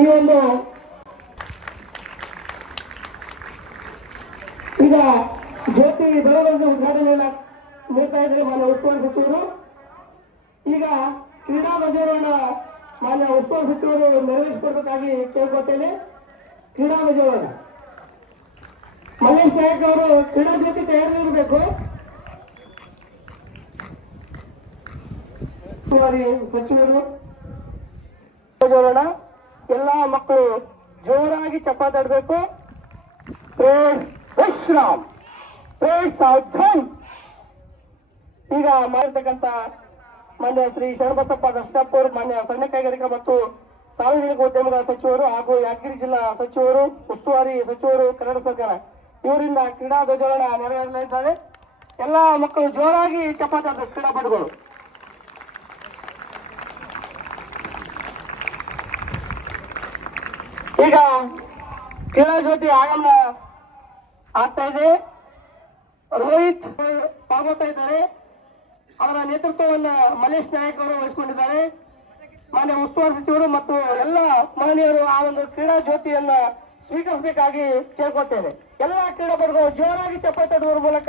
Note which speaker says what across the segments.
Speaker 1: ಈ ಒಂದು ಈಗ ಜ್ಯೋತಿ ಬೆಳವಣಿಗೆ ಉದ್ಘಾಟನೆಯನ್ನ ನೀಡ್ತಾ ಇದ್ದಾರೆ ಮಾನ್ಯ ಉಸ್ತುವಾರಿ ಸಚಿವರು. ಈಗ ಕ್ರೀಡಾ ಧ್ವಜಾರೋಹಣ ಮಾನ್ಯ ಉಸ್ತುವಾರಿ ಸಚಿವರು ನೆರವೇರಿಸಿಕೊಡ್ಬೇಕಾಗಿ ಕೇಳ್ಕೊತೇನೆ. ಕ್ರೀಡಾ ಧ್ವಜಾರೋಹಣ ಮಲ್ಲೇಶ್ ನಾಯಕ್ ಅವರು ಕ್ರೀಡಾ ಜ್ಯೋತಿ ತಯಾರಿರಬೇಕು ಉಸ್ತುವಾರಿ ಸಚಿವರು. ಧ್ವಜಾರೋಹಣ ಎಲ್ಲ ಮಕ್ಕಳು ಜೋರಾಗಿ ಚಪ್ಪಾತಾಡ್ಬೇಕು ಪ್ರೇಸ್ ವಿಶ್ರಾಮ್. ಪ್ರೇಸ್ ಸಾಧನ್ ಈಗ ಮಾಡಿರ್ತಕ್ಕಂಥ ಮಾನ್ಯ ಶ್ರೀ ಶರಣಬಸಪ್ಪ ಅವರು ಮಾನ್ಯ ಸಣ್ಣ ಕೈಗಾರಿಕಾ ಮತ್ತು ಸಾರ್ವಜನಿಕ ಉದ್ಯಮಗಳ ಸಚಿವರು ಹಾಗೂ ಯಾದಗಿರಿ ಜಿಲ್ಲಾ ಸಚಿವರು, ಉಸ್ತುವಾರಿ ಸಚಿವರು, ಕನ್ನಡ ಸರ್ಕಾರ ಇವರಿಂದ ಕ್ರೀಡಾ ಧ್ವಜಾರೋಹಣ ನೆರವೇರಲಿದ್ದಾರೆ. ಎಲ್ಲ ಮಕ್ಕಳು ಜೋರಾಗಿ ಚಪ್ಪಾತಾಡ್ಬೇಕು ಕ್ರೀಡಾಪಟುಗಳು. ಈಗ ಕ್ರೀಡಾ ಜ್ಯೋತಿ ಆಗಮನ ಆಗ್ತಾ ಇದೆ. ರೋಹಿತ್ ಪಾಲ್ಗೊಳ್ತಾ ಇದ್ದಾರೆ. ಅವರ ನೇತೃತ್ವವನ್ನ ಮಲೇಶ್ ನಾಯಕ್ ಅವರು ವಹಿಸಿಕೊಂಡಿದ್ದಾರೆ. ಮಾನ್ಯ ಉಸ್ತುವಾರಿ ಸಚಿವರು ಮತ್ತು ಎಲ್ಲ ಮಹನೀಯರು ಆ ಒಂದು ಕ್ರೀಡಾ ಜ್ಯೋತಿಯನ್ನ ಸ್ವೀಕರಿಸಬೇಕಾಗಿ ಕೇಳ್ಕೊಳ್ತೇನೆ. ಎಲ್ಲ ಕ್ರೀಡಾಪಟುಗಳು ಜೋರಾಗಿ ತಟ್ಟುವ ಮೂಲಕ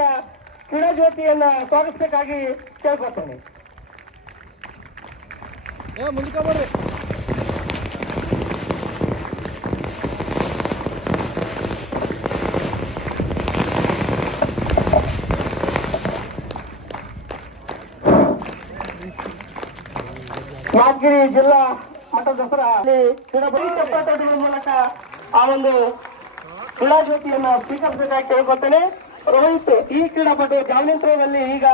Speaker 1: ಕ್ರೀಡಾ ಜ್ಯೋತಿಯನ್ನ ಸ್ವಾಗತಿಸಬೇಕಾಗಿ ಕೇಳ್ಕೊತೇನೆ
Speaker 2: ಏ ಮುಂದಕ್ಕೆ ಬರ್ರಿ.
Speaker 1: ಯಾದಗಿರಿ ಜಿಲ್ಲಾ ಮಟ್ಟದ ಮೂಲಕ ಆ ಒಂದು ಕ್ರೀಡಾ ಜ್ಯೋತಿಯನ್ನ ಸ್ವೀಕರಿಸಬೇಕಾಗಿ ಕೇಳ್ಕೊತೇನೆ ರೋಹಿತ್, ಈ ಕ್ರೀಡಾಪಟು ಜಾವಲಿನ್ ಥ್ರೋದಲ್ಲಿ ಈಗ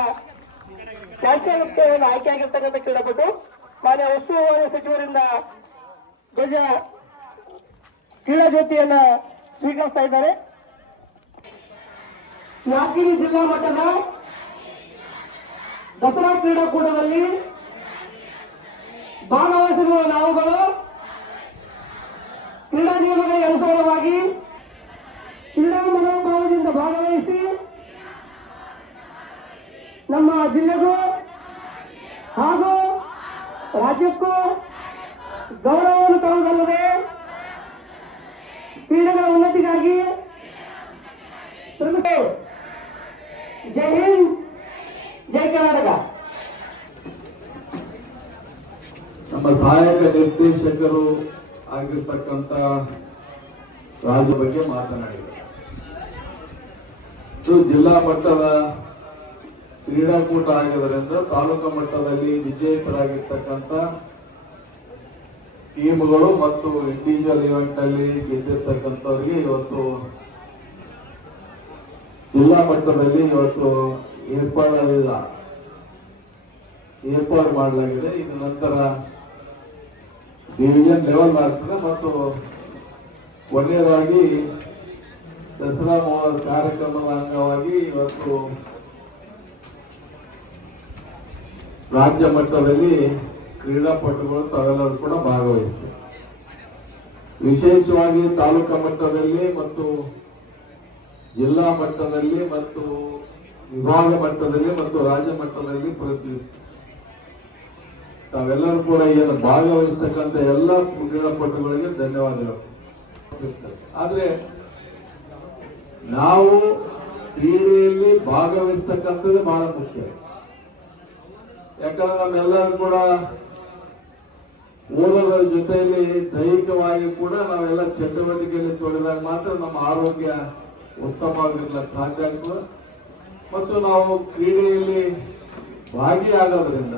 Speaker 1: ಆಯ್ಕೆ ಆಯ್ಕೆಯಾಗಿರ್ತಕ್ಕಂಥ ಕ್ರೀಡಾಪಟು. ಮಾನ್ಯ ಉಸ್ತುವಾರಿ ಸಚಿವರಿಂದ ಧ್ವಜ ಕ್ರೀಡಾ ಜ್ಯೋತಿಯನ್ನ ಸ್ವೀಕರಿಸ್ತಾ ಇದ್ದಾರೆ. ಯಾದಗಿರಿ ಜಿಲ್ಲಾ ಮಟ್ಟದ ದಸರಾ ಕ್ರೀಡಾಕೂಟದಲ್ಲಿ ಭಾಗವಹಿಸಿರುವ ನಾವುಗಳು ಕ್ರೀಡಾ ನಿಯಮಗಳಿಗೆ ಅನುಸಾರವಾಗಿ ಕ್ರೀಡಾ ಮನೋಭಾವದಿಂದ ಭಾಗವಹಿಸಿ ನಮ್ಮ ಜಿಲ್ಲೆಗೂ ಹಾಗೂ ರಾಜ್ಯಕ್ಕೂ ಗೌರವವನ್ನು ತರುವುದಲ್ಲದೆ ಕ್ರೀಡೆಗಳ ಉನ್ನತಿಗಾಗಿ. ಜೈ ಹಿಂದ್, ಜೈ ಕರ್ನಾಟಕ
Speaker 3: ನಮ್ಮ ಸಹಾಯಕ ನಿರ್ದೇಶಕರು ಆಗಿರ್ತಕ್ಕಂಥ ರಾಜ ಬಗ್ಗೆ ಮಾತನಾಡಿದರು. ಇದು ಜಿಲ್ಲಾ ಮಟ್ಟದ ಕ್ರೀಡಾಕೂಟ ಆಗಿದ್ದರಿಂದ ತಾಲೂಕು ಮಟ್ಟದಲ್ಲಿ ವಿಜೇತರಾಗಿರ್ತಕ್ಕಂಥ ಟೀಮ್ಗಳು ಮತ್ತು ಇಂಡಿವಿಜುವಲ್ ಇವೆಂಟ್ ಅಲ್ಲಿ ಗೆದ್ದಿರ್ತಕ್ಕಂಥವ್ರಿಗೆ ಇವತ್ತು ಜಿಲ್ಲಾ ಮಟ್ಟದಲ್ಲಿ ಇವತ್ತು ಏರ್ಪಾಡಾಗಿಲ್ಲ ಏರ್ಪಾಡು ಮಾಡಲಾಗಿದೆ. ಇನ್ನು ನಂತರ ಡಿವಿಷನ್ ಲೆವೆಲ್ ಆಗ್ತದೆ ಮತ್ತು ಒಳ್ಳೆಯದಾಗಿ ದಸರಾ ಮಹೋತ್ಸವ ಕಾರ್ಯಕ್ರಮದ ಅಂಗವಾಗಿ ಇವತ್ತು ರಾಜ್ಯ ಮಟ್ಟದಲ್ಲಿ ಕ್ರೀಡಾಪಟುಗಳು ತಾವೆಲ್ಲರೂ ಕೂಡ ಭಾಗವಹಿಸಿದೆ ವಿಶೇಷವಾಗಿ ತಾಲೂಕಾ ಮಟ್ಟದಲ್ಲಿ ಮತ್ತು ಜಿಲ್ಲಾ ಮಟ್ಟದಲ್ಲಿ ಮತ್ತು ವಿಭಾಗ ಮಟ್ಟದಲ್ಲಿ ಮತ್ತು ರಾಜ್ಯ ಮಟ್ಟದಲ್ಲಿ ಪ್ರತಿ ತಾವೆಲ್ಲರೂ ಕೂಡ ಏನು ಭಾಗವಹಿಸ್ತಕ್ಕಂಥ ಎಲ್ಲ ಕ್ರೀಡಾಪಟುಗಳಿಗೆ ಧನ್ಯವಾದಗಳು. ಆದ್ರೆ ನಾವು ಕ್ರೀಡೆಯಲ್ಲಿ ಭಾಗವಹಿಸ್ತಕ್ಕಂಥದ್ದು ಬಹಳ ಮುಖ್ಯ. ಯಾಕಂದ್ರೆ ನಮ್ಮೆಲ್ಲರೂ ಕೂಡ ಓದೋದ್ರ ಜೊತೆಯಲ್ಲಿ ದೈಹಿಕವಾಗಿ ಕೂಡ ನಾವೆಲ್ಲ ಚಟುವಟಿಕೆಯಲ್ಲಿ ತೊಡೆದಾಗ ಮಾತ್ರ ನಮ್ಮ ಆರೋಗ್ಯ ಉತ್ತಮವಾಗಿರ್ಲಿಕ್ಕೆ ಸಾಧ್ಯ ಆಗ್ತದೆ. ಮತ್ತು ನಾವು ಕ್ರೀಡೆಯಲ್ಲಿ ಭಾಗಿಯಾಗೋದ್ರಿಂದ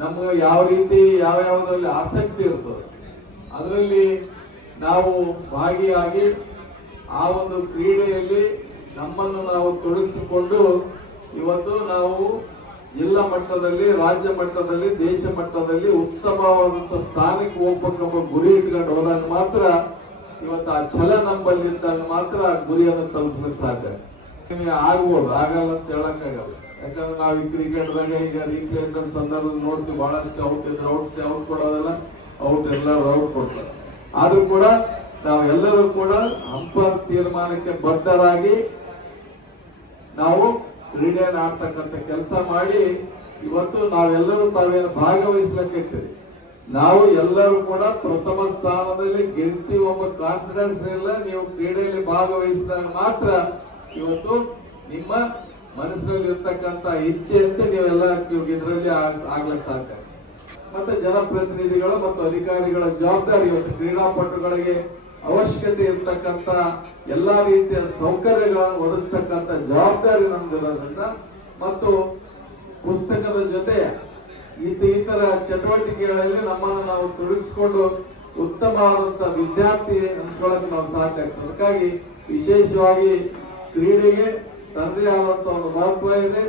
Speaker 3: ನಮಗೆ ಯಾವ ರೀತಿ ಯಾವ ಯಾವುದರಲ್ಲಿ ಆಸಕ್ತಿ ಇರ್ತದೆ, ಅದರಲ್ಲಿ ನಾವು ಭಾಗಿಯಾಗಿ ಆ ಒಂದು ಕ್ರೀಡೆಯಲ್ಲಿ ನಮ್ಮನ್ನು ನಾವು ತೊಡಗಿಸಿಕೊಂಡು ಇವತ್ತು ನಾವು ಜಿಲ್ಲಾ ಮಟ್ಟದಲ್ಲಿ, ರಾಜ್ಯ ಮಟ್ಟದಲ್ಲಿ, ದೇಶ ಮಟ್ಟದಲ್ಲಿ ಉತ್ತಮವಾದಂಥ ಸ್ಥಾನಕ್ಕೆ ಹೋಗ್ಬೇಕೆಂಬ ಗುರಿ ಇಟ್ಕೊಂಡು ಹೋದಾಗ ಮಾತ್ರ ಇವತ್ತು ಆ ಛಲ ನಮ್ಮಲ್ಲಿ ಇದ್ದಾಗ ಮಾತ್ರ ಗುರಿಯನ್ನು ತಲುಪಲಿಕ್ಕೆ ಸಾಧ್ಯ. ನಿಮಗೆ ಆಗ್ಬೋದು, ಆಗಲ್ಲ ಅಂತ ಹೇಳಕ್ಕಾಗಲ್ಲ. ಯಾಕಂದ್ರೆ ನಾವು ಈ ಕ್ರಿಕೆಟ್ದಾಗ ಈಗ ರೀಪ್ಲೇ ಅಂತ ಸಂದರ್ಭ ನೋಡ್ತೀವಿ, ಬಹಳಷ್ಟು ಔಟ್ ಇದ್ರೆ ಔಟ್ಸ್ ಔಟ್ ಕೊಡೋದಲ್ಲ ಔಟ್ ಎಲ್ಲ ಔಟ್ ಕೊಡ್ತಾರೆ. ಆದ್ರೂ ಕೂಡ ನಾವೆಲ್ಲರೂ ಕೂಡ ಅಂಪರ್ ತೀರ್ಮಾನಕ್ಕೆ ಬದ್ಧರಾಗಿ ನಾವು ಕ್ರೀಡೆಯನ್ನು ಆಡ್ತಕ್ಕಂಥ ಕೆಲಸ ಮಾಡಿ, ಇವತ್ತು ನಾವೆಲ್ಲರೂ ತಾವೇನು ಭಾಗವಹಿಸ್ಲಿಕ್ಕೆ ನಾವು ಎಲ್ಲರೂ ಕೂಡ ಪ್ರಥಮ ಸ್ಥಾನದಲ್ಲಿ ಗೆಲ್ತೀವಿ ಒಬ್ಬ ಕಾನ್ಫಿಡೆನ್ಸ್ ಇಲ್ಲ ನೀವು ಕ್ರೀಡೆಯಲ್ಲಿ ಭಾಗವಹಿಸಿದಾಗ ಮಾತ್ರ ಇವತ್ತು ನಿಮ್ಮ ಮನಸ್ಸಿನಲ್ಲಿ ಇರ್ತಕ್ಕಂಥ ಇಚ್ಛೆಯಂತೆ ನೀವೆಲ್ಲ ಇದರಲ್ಲಿ ಆಗ್ಲಿಕ್ಕೆ ಸಾಧ್ಯ. ಮತ್ತೆ ಜನಪ್ರತಿನಿಧಿಗಳು ಮತ್ತು ಅಧಿಕಾರಿಗಳ ಜವಾಬ್ದಾರಿ ಇವತ್ತು ಕ್ರೀಡಾಪಟುಗಳಿಗೆ ಅವಶ್ಯಕತೆ ಇರ್ತಕ್ಕಂಥ ಎಲ್ಲಾ ರೀತಿಯ ಸೌಕರ್ಯಗಳನ್ನು ಒದಗಿಸ್ತಕ್ಕಂಥ ಜವಾಬ್ದಾರಿ ನಮ್ದಿರೋದ್ರಿಂದ ಮತ್ತು ಪುಸ್ತಕದ ಜೊತೆ ಇತರ ಚಟುವಟಿಕೆಗಳಲ್ಲಿ ನಮ್ಮನ್ನು ನಾವು ತೊಡಗಿಸಿಕೊಂಡು ಉತ್ತಮವಾದಂತ ವಿದ್ಯಾರ್ಥಿ ಅನ್ಸ್ಕೊಳ್ಳೋಕೆ ನಾವು ಸಾಧ್ಯ ಆಗ್ತದೆ. ಅದಕ್ಕಾಗಿ ವಿಶೇಷವಾಗಿ ಕ್ರೀಡೆಗೆ ತನ್ನದೇ ಆದಂತಹ ಒಂದು ಮಹತ್ವ ಇದೆ.